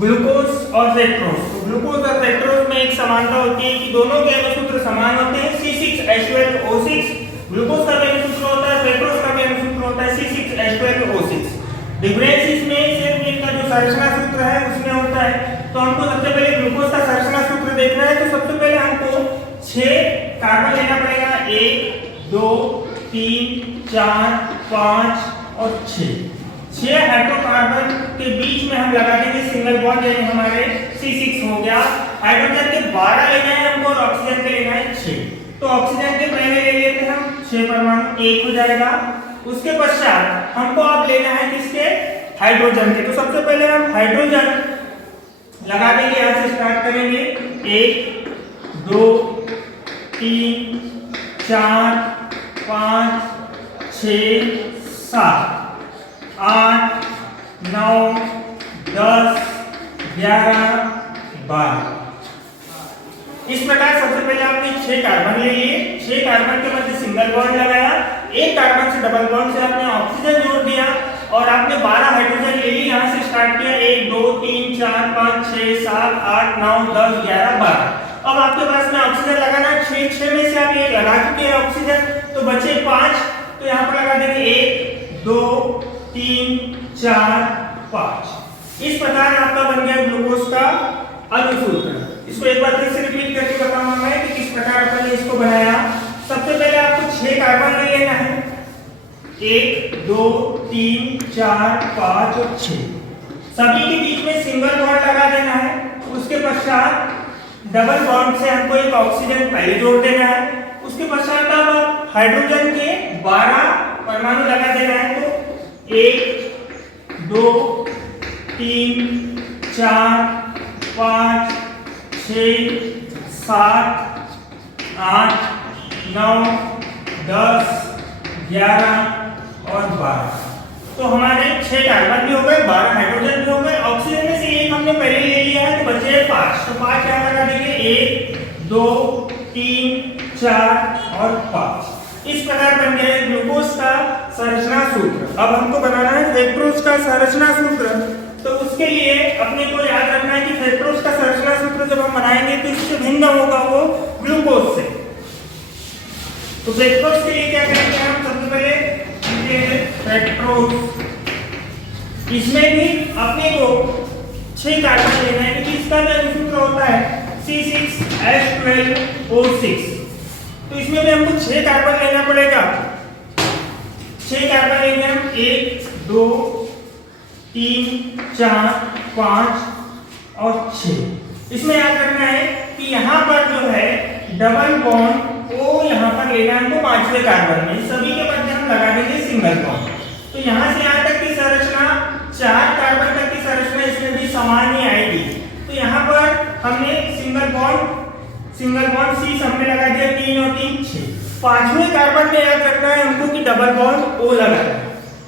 Glucose और fructose. तो glucose और फ्रक्टोज में एक समानता होती है कि दोनों के अणुसूत्र समान होते हैं C6H12O6। ग्लूकोज का भी अणुसूत्र होता है, फ्रक्टोज का भी अणुसूत्र होता है C6H12O6। डिफरेंस इसमें सिर्फ इनका जो संरचना सूत्र है उसमें होता है। तो हमको सबसे पहले ग्लूकोज का संरचना सूत्र देखना है। तो सबसे पहले हमको 6 कार्बन लेना पड़ेगा, 1 2 3 4 5 और 6 हाइड्रोकार्बन के बीच में हम लगा देंगे सिंगल बॉन्ड, यानी हमारे C6 हो गया। हाइड्रोजन के 12 लेना है हमको और ऑक्सीजन के लेना है 6। तो ऑक्सीजन के पहले ले लेते हैं हम 6 परमाणु, 1 हो जाएगा। उसके पश्चात हमको अब लेना है किसके, हाइड्रोजन के। तो सबसे पहले हम हाइड्रोजन लगा देंगे, यहां से स्टार्ट करेंगे। 1 2 3 4 5 6 7 8 9 10 11 12। इस प्रकार सबसे पहले आपने 6 कार्बन ले लिए, 6 कार्बन के मध्य सिंगल बॉन्ड लगाया, एक कार्बन से डबल बॉन्ड से आपने ऑक्सीजन जोड़ दिया और आपने 12 हाइड्रोजन ले लिए। यहां से स्टार्ट किया 1 2 3 4 5 6 7 8 9 10 11 12। अब आपके पास में ऑक्सीजन लगाना है 6 में से आप ये लगा चुके हैं ऑक्सीजन, तो बचे 5। तो यहां पर लगा देंगे 1 2 3 4 5। इस प्रकार आपका बन गया ग्लूकोज का अणुसूत्र। इसको एक बार फिर से रिपीट करके बताऊंगा मैं कि किस प्रकार अपन ने इसको बनाया। सबसे पहले आपको 6 कार्बन ले लेना है, 1 2 3 4 5 और 6। सभी के बीच में सिंगल बॉन्ड लगा देना है। उसके पश्चात डबल बॉन्ड से हमको एक ऑक्सीजन पहले जोड़ देना है। उसके पश्चात अब हाइड्रोजन के 12 परमाणु लगा देना है। तो 1 2 3 4 5 6 7 8 9 10 11 और 12। तो हमारे 6 कार्बन भी हो गए, 12 हाइड्रोजन भी हो गए। ऑक्सीजन में से एक हमने पहले ले लिया है, तो बचे 5। तो 5 यहाँ लगा देंगे, 1 2 3 4 और 5। इस प्रकार बन गया है ग्लूकोज का संरचना सूत्र। अब हमको बनाना है फ्रक्टोज का संरचना सूत्र। तो उसके लिए अपने को याद रखना है कि फ्रक्टोज का संरचना सूत्र जब हम बनाएंगे तो इससे भिन्न होगा वो ग्लूकोज से। तो फ्रक्टोज के लिए क्या करेंगे हम, सबसे पहले फ्रक्टोज, इसमें भी अपने को 6 कार्बन लेना है क्योंकि इसका जो सूत्र होता है C6H12O6। तो इसमें भी हमको 6 कार्बन लेना पड़ेगा। 6 कार्बन लेंगे हम, 1 2 3 4 5 और 6। इसमें याद रखना है कि यहाँ पर जो है डबल बॉन्ड वो यहाँ पर लेना है हमको 5वें कार्बन में, सभी के मध्य हम लगा देंगे सिंगल बॉन्ड। तो यहाँ से यहाँ तक की संरचना, 4 कार्बन तक की संरचना इसमें भी समान ही आएगी। तो यहाँ पर हमने सिंगल बॉन्ड C हमने लगा दिया, 3 और 3 6। 5वें कार्बन में याद रखना है हमको कि डबल बॉन्ड O लगाना है।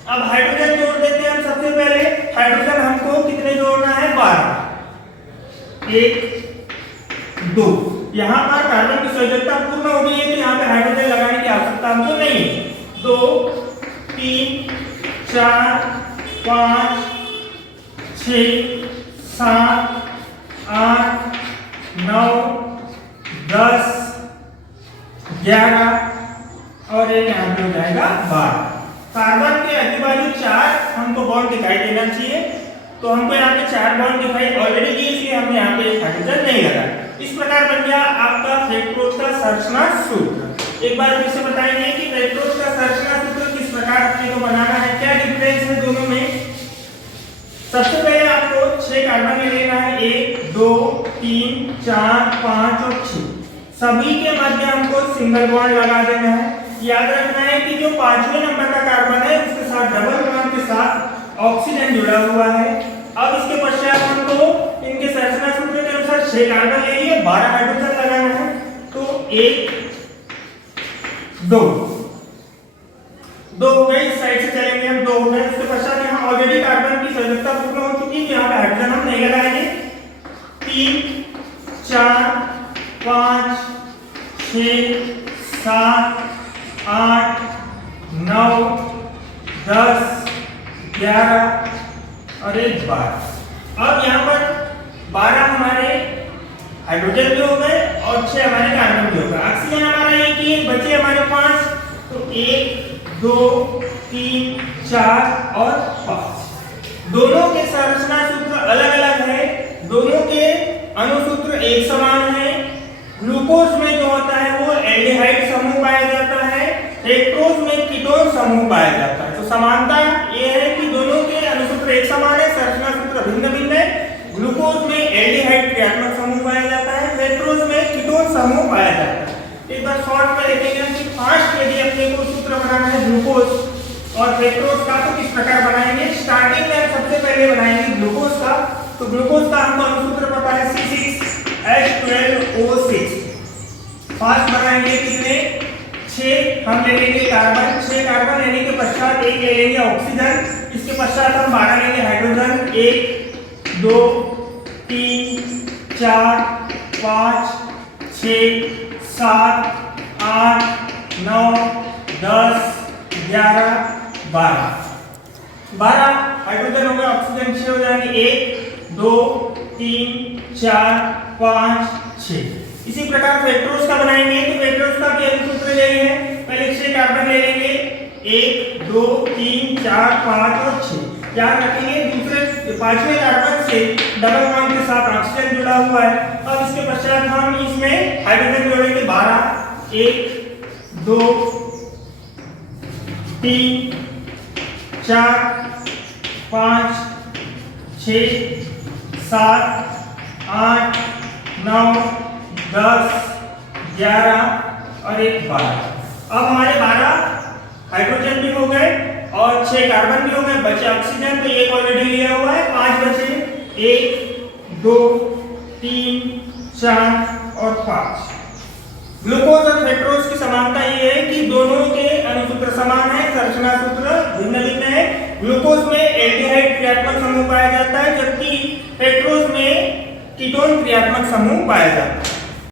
अब हाइड्रोजन जोड़ देते हैं हम। सबसे पहले हाइड्रोजन हमको कितने जोड़ना है, 12 1 2। यहाँ पर कार्बन की संयोजकता पूर्ण हो गई है, तो यहाँ पे हाइड्रोजन लगाने की आवश्यकता हमको नहीं है। 2 3 4 5 6 7 8 9 10 11 और एक यहाँ पे हो जाएगा 12। कार्बन के आजू-बाजू 4 हमको बॉन्ड दिखाई देना चाहिए। तो हमको यहाँ पे 4 बॉन्ड दिखाई ऑलरेडी दिए, इसलिए हमने यहाँ पे हाइड्रोजन नहीं लगा। इस प्रकार बन गया आपका फ्रक्टोज का संरचना सूत्र। एक बार फिर से बताएंगे कि फ्रक्टोज का संरचना सूत्र किस प्रकार अपने को बनाना है, क्या डिफरेंस है दोनों में। सबसे पहले आपको 6 कार्बन ले लेना है, 1 2 3 4 5 और 6। सभी के मध्य हमको सिंगल बॉन्ड लगा देना है। याद रखना है कि जो 5वें नंबर का कार्बन है उसके साथ डबल बॉन्ड के साथ ऑक्सीजन जुड़ा हुआ है। अब इसके पश्चात हमको इनके संरचना सूत्र के अनुसार 6 कार्बन ले लिए, 12 हाइड्रोजन लगाना है। तो 1 2 हो गए, इस साइड से चलेंगे हम, 2 हो गए। उसके पश्चात यहाँ ऑलरेडी कार्बन की संयोजकता पूर्ण हो चुकी है, यहाँ पे हाइड्रोजन हम नहीं लगाएंगे। 3 4 5 6 7 8 9 10 11 और 12। अब यहाँ पर 12 हमारे हाइड्रोजन भी हो गए और 6 हमारे कार्बन भी हो गए। ऑक्सीजन हमारा एक ही है, बचे हमारे 5, तो 1 2 3 4 और 5। दोनों के संरचना सूत्र अलग अलग है, दोनों के अणुसूत्र एक समान है। ग्लूकोज में जो होता है वो एल्डिहाइड समूह पाया जाता है, फ्रक्टोज में कीटोन समूह पाया जाता है। तो समानता ये है कि दोनों के अणुसूत्र एक समान है, संरचना सूत्र भिन्न भिन्न है। ग्लूकोज में एल्डिहाइड क्रियात्मक समूह पाया जाता है, फ्रक्टोज में कीटोन समूह पाया जाता है। एक बार शॉर्ट में देखेंगे कि फास्ट यदि अपने को सूत्र बनाना है ग्लूकोज और फ्रक्टोज का तो किस प्रकार बनाएंगे। स्टार्टिंग में सबसे पहले बनाएंगे ग्लूकोज का। तो ग्लूकोज का हमको अणुसूत्र पता है C6H12O6। फास्ट बनाएंगे कितने 6 हम ले लेंगे कार्बन, 6 कार्बन लेने के पश्चात एक ले लेंगे ऑक्सीजन, इसके पश्चात हम 12 लेंगे हाइड्रोजन, 1 2 3 4 5 6 7 8 9 10 11 12 हाइड्रोजन हो गया, ऑक्सीजन 6 हो जाएंगे, 1 2 3 4 5 6। इसी प्रकार फ्रक्टोज का बनाएंगे तो फ्रक्टोज का भी अणुसूत्र यही है। पहले 6 कार्बन ले लेंगे, 1 2 3 4 5 और 6। याद रखेंगे दूसरे 5वें कार्बन से डबल बॉन्ड के साथ ऑक्सीजन जुड़ा हुआ है। अब इसके पश्चात हम इसमें हाइड्रोजन जोड़ेंगे 12 1 2 3 4 5 6 7 8 9 10 11 और 12। अब हमारे 12 हाइड्रोजन भी हो गए और 6 कार्बन भी हो गए, बचे ऑक्सीजन, तो एक ऑलरेडी लिया हुआ है, 5 बचे, 1 2 3 4 और 5। ग्लूकोज और फ्रक्टोज की समानता ये है कि दोनों के अणुसूत्र समान है, संरचना सूत्र भिन्न भिन्न है। ग्लूकोज में एल्डिहाइड क्रियात्मक समूह पाया जाता है, जबकि फ्रक्टोज में कीटोन क्रियात्मक समूह पाया जाता है।